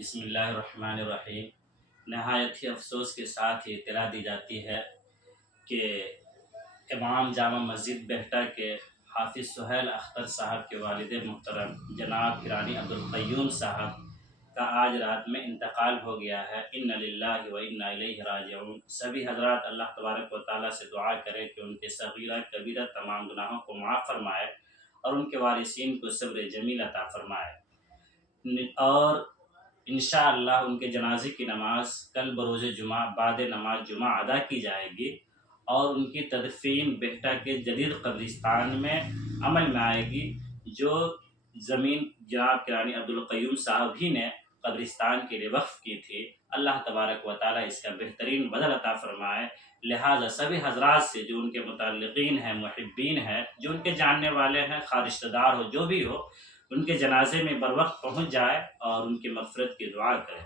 بسم اللہ الرحمن الرحیم۔ نہایت ہی افسوس کے ساتھ یہ اطلاع دی جاتی ہے کہ امام جامع مسجد بہٹہ کے حافظ سہیل اختر صاحب کے والد محترم جناب گرامی عبدالقیوم صاحب کا آج رات میں انتقال ہو گیا ہے۔ ان للہ و انا الیہ راجعون۔ سبھی حضرات اللہ تبارک و تعالیٰ سے دعا کریں کہ ان کے صغیرہ کبیرہ تمام گناہوں کو معاف فرمائے اور ان کے وارثین کو صبر جمیل عطا فرمائے، اور انشاءاللہ ان کے جنازے کی نماز کل بروز جمعہ بعد نماز جمعہ ادا کی جائے گی، اور ان کی تدفین بہٹہ کے جدید قبرستان میں عمل میں آئے گی۔ جو زمین جناب گرامی عبدالقیوم صاحب ہی نے قبرستان کے لیے وقف کی تھی، اللہ تبارک و تعالیٰ اس کا بہترین بدل عطا فرمائے۔ لہٰذا سبھی حضرات سے جو ان کے متعلقین ہیں، محبین ہیں، جو ان کے جاننے والے ہیں، خواہ رشتہ دار ہو جو بھی ہو، ان کے جنازے میں بروقت پہنچ جائے اور ان کی مغفرت کی دعا کرے۔